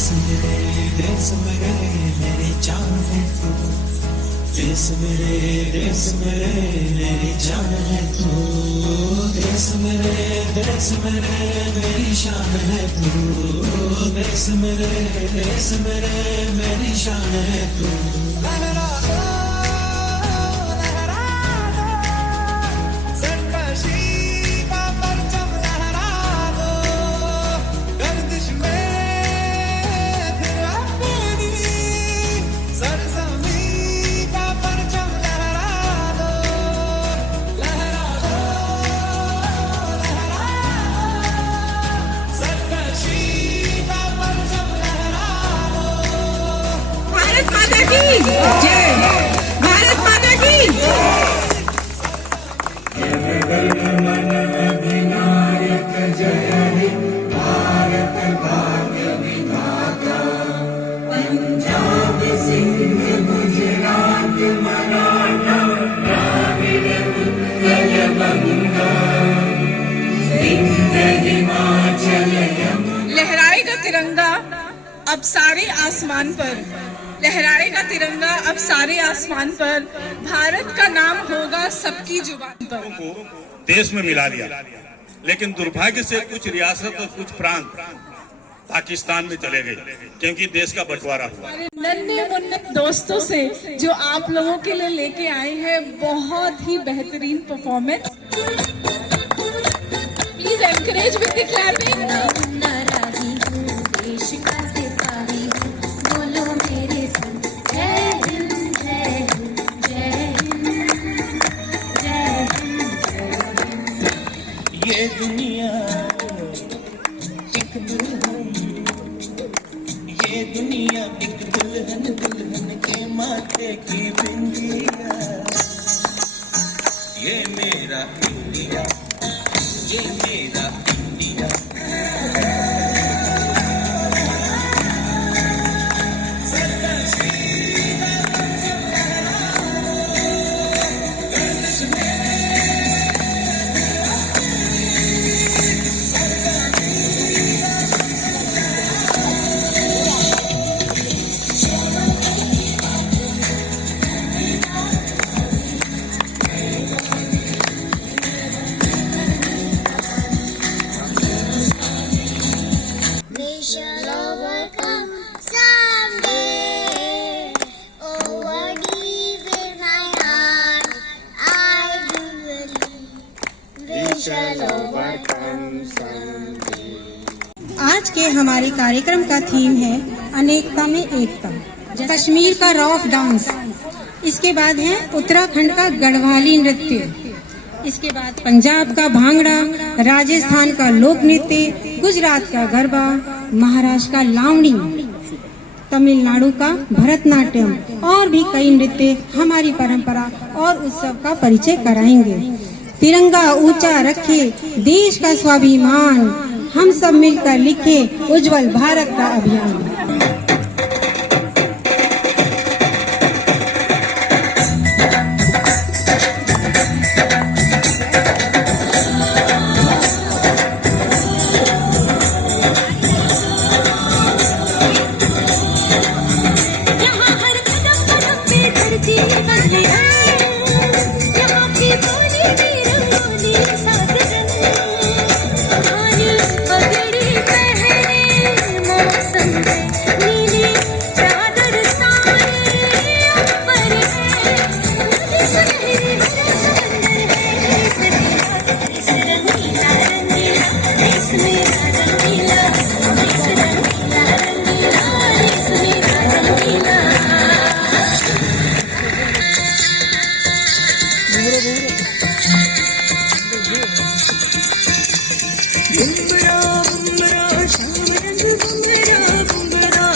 देश मेरे मेरी जान है तू, देश मेरे मेरी जान है तू, देश मेरे मेरी शान है तू, देश मेरे मेरी शान है तू। भारत माता की अधिनायक जय हे भारत भाग्य विधाता, पंजाब सिंध गुजरात मराठा द्राविड़ उत्कल बंगा, विंध्य हिमाचल यमुना। लहराएगा तिरंगा अब सारे आसमान पर, लहराएगा तिरंगा अब सारे आसमान पर, भारत का नाम होगा सबकी जुबान पर। देश में मिला लिया, लेकिन दुर्भाग्य से कुछ रियासत और कुछ प्रांत पाकिस्तान में चले गए, क्योंकि देश का बंटवारा हुआ। नन्हे मुन्ने दोस्तों से जो आप लोगों के लिए लेके आए हैं बहुत ही बेहतरीन performance. Please encourage with the clapping. ये दुनिया एक दुल्हन, ये दुनिया एक दुल्हन, दुल्हन के माथे की बिंदिया, ये मेरा इंडिया, ये मेरा India. We shall overcome someday. Oh, what deep in my heart, I do believe we shall overcome someday. आज के हमारे कार्यक्रम का थीम है अनेकता में एकता। कश्मीर का रॉफ डांस, इसके बाद है उत्तराखंड का गढ़वाली नृत्य, इसके बाद पंजाब का भांगड़ा, राजस्थान का लोक नृत्य, गुजरात का गरबा, महाराष्ट्र का लावणी, तमिलनाडु का भरतनाट्यम और भी कई नृत्य हमारी परंपरा और उत्सव का परिचय कराएंगे। तिरंगा ऊंचा रखे देश का स्वाभिमान, हम सब मिलकर लिखे उज्जवल भारत का अभियान। बुमरा बुमरा श्याम रंग बुमरा बुमरा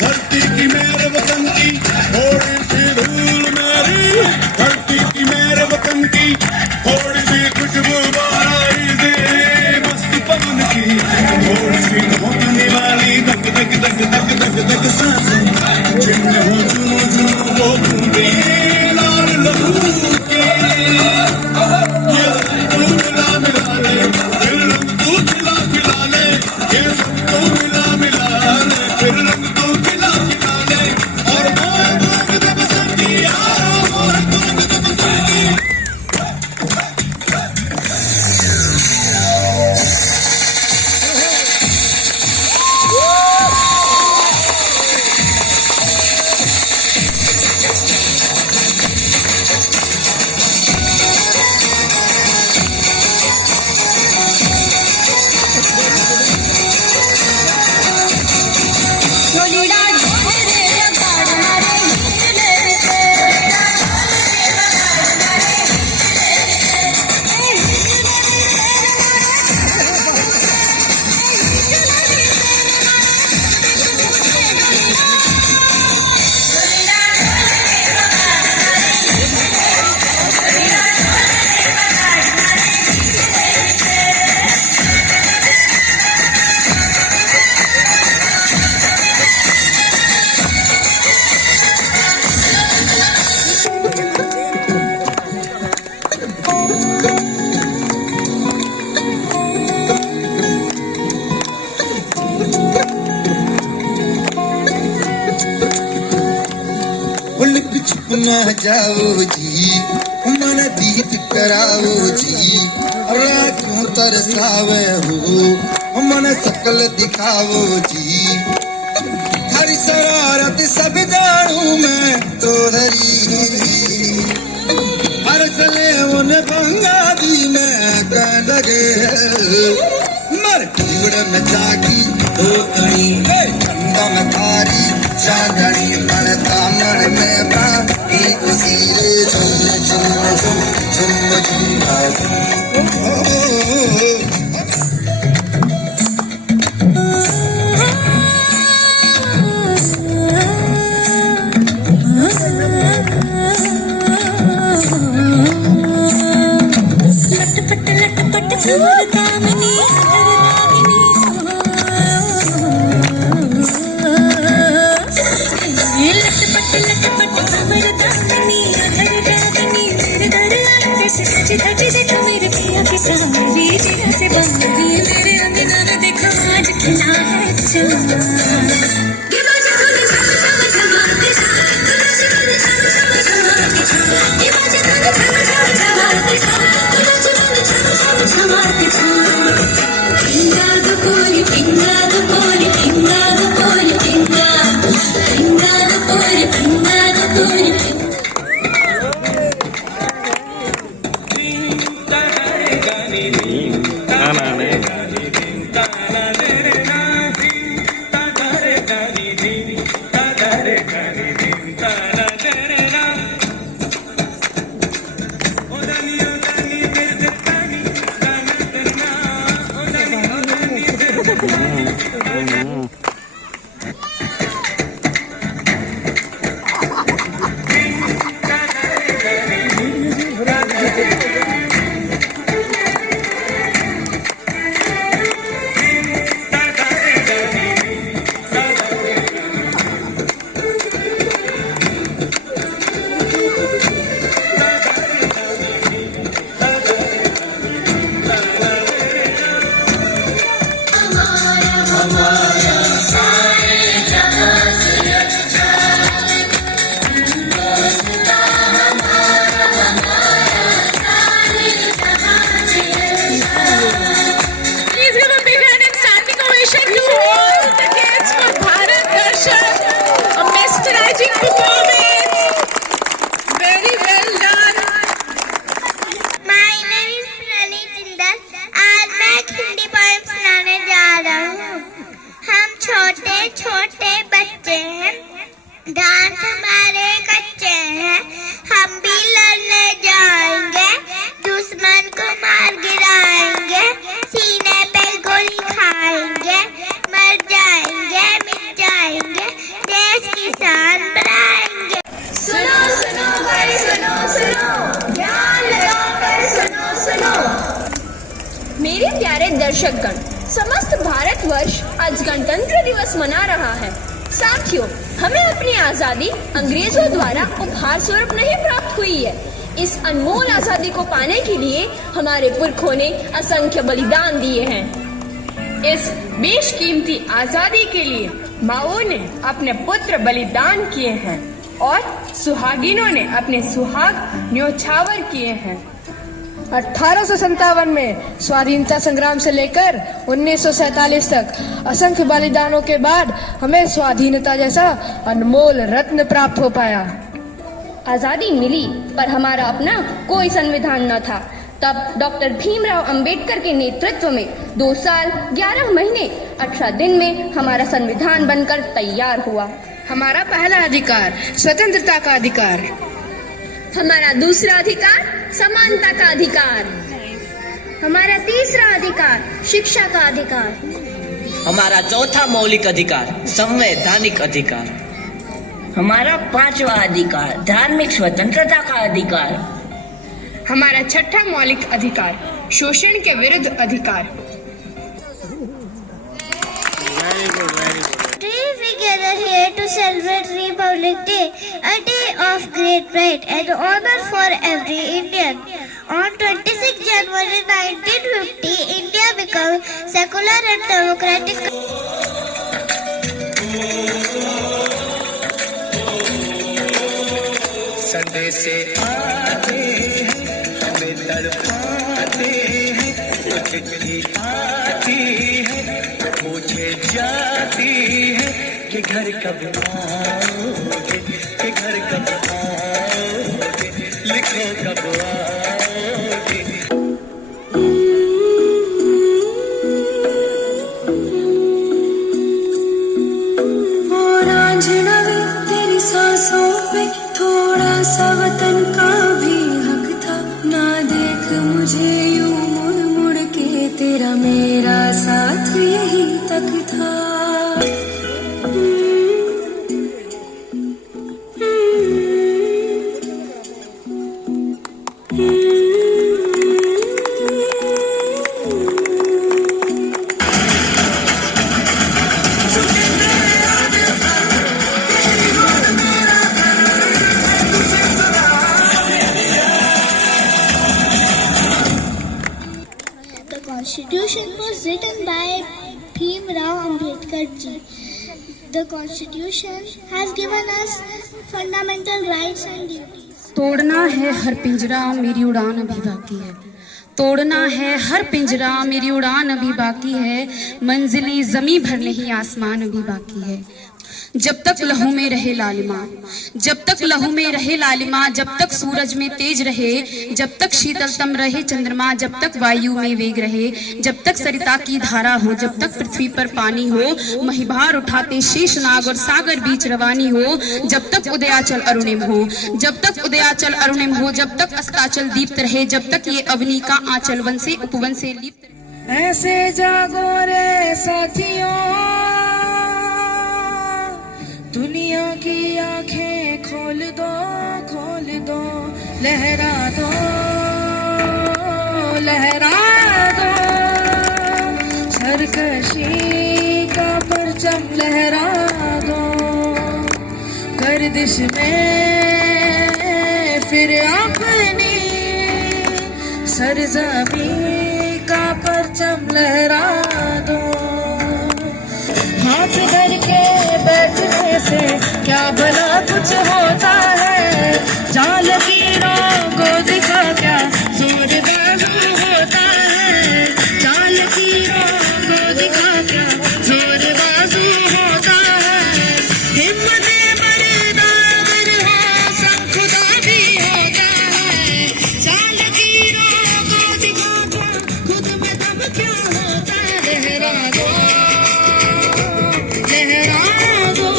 धरती की मेरे वतन की थोड़ी सी धूल मेरी, धरती की मेरे वतन की थोड़ी सी खुशबू बाराई से, मस्त पवन की थोड़ी सी धोने वाली धक धक धक धक धक धक सांसें, जिनमें हो जुनू जुनू वो बूंदे लाल लहू की, ये सब तू मिला मिला ले, फिर रंग तू खिला खिला ले, ये सब तू मिला मिला ले, फिर रंग तू खिला खिला ले, और मोर तू मुझे पसंद किया, मोर तू मुझे पसंद किया। उलक छुप ना जाओ जी, मन दीत कराओ जी, रातों तरसावे हो, मन सकल दिखाओ जी, हरी शरारत सब जानू मैं तो हरी, हर चले उन बंगाली में कह लगे, मर कीड़ में जागी तो कहीं चंदा में थारी चांदनी मन तामण में बाकी उसी रे झुम झुम झुम झुम झुम। आज मैं हिंदी पोएम सुनाने जा रहा हूँ। हम समस्त भारतवर्ष आज गणतंत्र दिवस मना रहा है। साथियों, हमें अपनी आजादी अंग्रेजों द्वारा उपहार स्वरूप नहीं प्राप्त हुई है। इस अनमोल आजादी को पाने के लिए हमारे पुरखों ने असंख्य बलिदान दिए हैं। इस बेशकीमती आजादी के लिए माओ ने अपने पुत्र बलिदान किए हैं और सुहागिनों ने अपने सुहाग न्योछावर किए हैं। 1857 में स्वाधीनता संग्राम से लेकर 1947 तक असंख्य बलिदानों के बाद हमें स्वाधीनता जैसा अनमोल रत्न प्राप्त हो पाया। आजादी मिली पर हमारा अपना कोई संविधान न था। तब डॉक्टर भीमराव अंबेडकर के नेतृत्व में 2 साल 11 महीने 18 दिन में हमारा संविधान बनकर तैयार हुआ। हमारा पहला अधिकार स्वतंत्रता का अधिकार, हमारा दूसरा अधिकार समानता का अधिकार, हमारा तीसरा अधिकार शिक्षा का अधिकार, हमारा चौथा मौलिक अधिकार संवैधानिक अधिकार, हमारा 5वां अधिकार धार्मिक स्वतंत्रता का अधिकार, हमारा छठा मौलिक अधिकार शोषण के विरुद्ध अधिकार। Today we gather here to celebrate Republic Day, a day of great pride and honor for every Indian. On 26 January 1950, India became secular and democratic. संदेश से आते हैं, हमें तड़पाते हैं, चिट्ठी आती है, पूछे जाती है कि घर कब आओगे, कि घर कब आओगे, लिखो कब आओगे। और आंजना वे तेरी सांसों पे थोड़ा सा वतन का भी हक था। ना देख मुझे यूं मुड़ मुड़ के, तेरा मेरा साथ यही तक था। The Constitution was written by Bhimrao Ambedkar ji. The Constitution has given us fundamental rights and duties. तोड़ना है हर पिंजरा, मेरी उड़ान अभी बाकी है। तोड़ना है हर पिंजरा, मेरी उड़ान अभी बाकी है। मंजिलें जमी भर नहीं, आसमान अभी बाकी है। जब तक लहू में रहे लालिमा, जब तक लहू में रहे लालिमा, जब तक सूरज में तेज रहे, जब तक शीतलतम रहे चंद्रमा, जब तक वायु में वेग रहे, जब तक सरिता की धारा हो, जब तक पृथ्वी पर पानी हो, महिभार उठाते शेषनाग और सागर बीच रवानी हो, जब तक उदयाचल अरुणिम हो, जब तक उदयाचल अरुणिम हो, जब तक अस्ताचल दीप्त रहे, जब तक ये अवनी का आंचल वन से उपवन से लिप्त रहे। ऐसे जागो रे साथियों, दुनिया की आंखें खोल दो, खोल दो, लहरा दो, लहरा दो, सरकशी का परचम लहरा दो, गर्दिश में फिर अपनी सरज़मीं का परचम लहरा दो। हाथ धर के बैठने से क्या भला कुछ होता है, जाल लकीरों को दिखा क्या जोर बाजू होता है, जाल लकीरों को दिखा क्या जोर बाजू होता है। हिम्मत बरदार हो सब खुदा भी होता है, जाल लकीरों को दिखा क्या खुद में दम क्या होता है। लहरा दो, लहरा दो,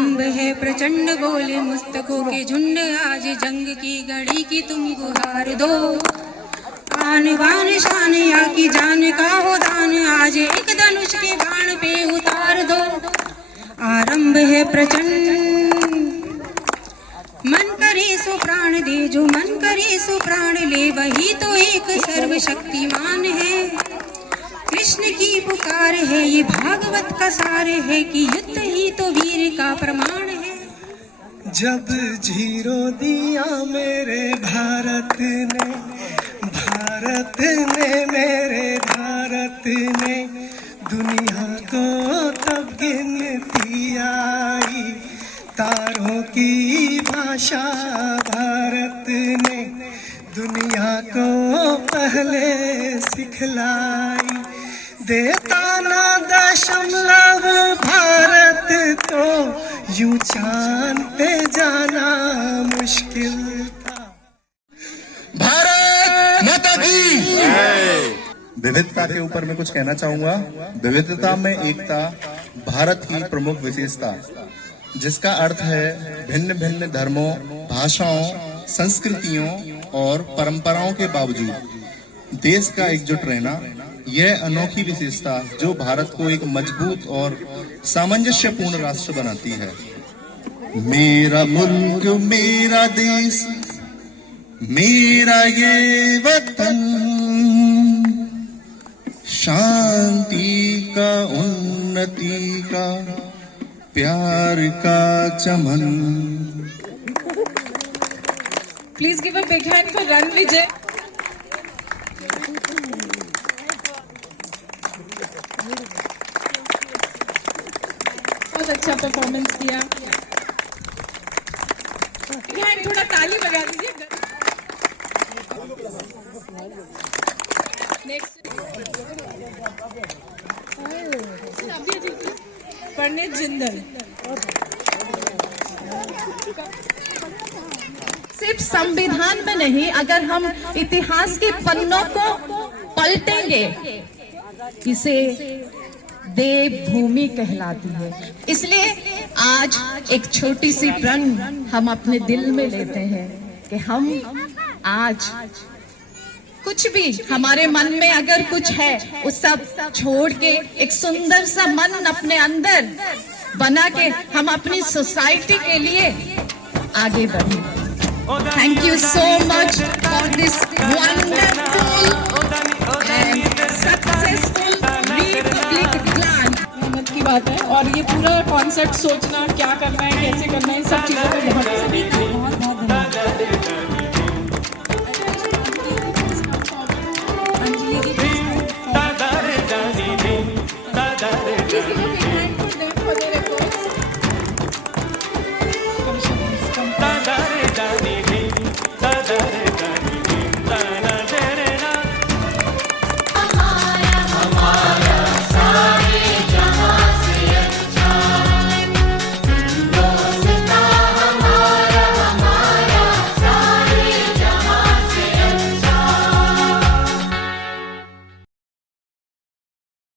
आरंभ है प्रचंड गोले मुस्तकों के झुंड, आज जंग की घड़ी की तुम गुहार दो। आन बान शान या की जान का हो दान, आज एक धनुष के बाण पे उतार दो। आरंभ है प्रचंड, मन करे सो प्राण दे, जो मन करे सो प्राण ले, वही तो एक सर्वशक्तिमान है। कृष्ण की पुकार है, ये भागवत का सार है, कि युद्ध ही तो वीर का प्रमाण है। जब जीरो दिया मेरे भारत ने, भारत ने मेरे भारत ने, दुनिया को तब गिनती आई, तारों की भाषा भारत ने दुनिया को पहले सिखलाई। देता ना दशमलव भारत तो यूं चांद पे जाना मुश्किल था। भारत माता की। विविधता के ऊपर मैं कुछ कहना चाहूंगा। विविधता में एकता भारत की प्रमुख विशेषता, जिसका अर्थ है भिन्न भिन्न धर्मों, भाषाओं, संस्कृतियों और परंपराओं के बावजूद देश का एकजुट रहना। यह अनोखी विशेषता जो भारत को एक मजबूत और सामंजस्यपूर्ण राष्ट्र बनाती है। मेरा मुल्क, मेरा देश, मेरा ये वतन, शांति का, उन्नति का, प्यार का चमन। Please give a big hand for Ranvijay. बहुत अच्छा परफॉर्मेंस किया। थोड़ा ताली बजा दीजिए। नेक्स्ट पंडित जिंदल। सिर्फ संविधान में नहीं, अगर हम इतिहास के पन्नों को पलटेंगे, इसे देवभूमि कहलाती है। इसलिए आज एक छोटी सी प्रण हम अपने दिल में लेते हैं कि हम आज कुछ भी हमारे मन में अगर कुछ है, उस सब छोड़ के एक सुंदर सा मन अपने अंदर बना के हम अपनी सोसाइटी के लिए आगे बढ़े। Thank you so much for this wonderful and successful Republic plan. हिम्मत की बात है, और ये पूरा कॉन्सेप्ट सोचना, क्या करना है, कैसे करना है, इन सब चीजों में बहुत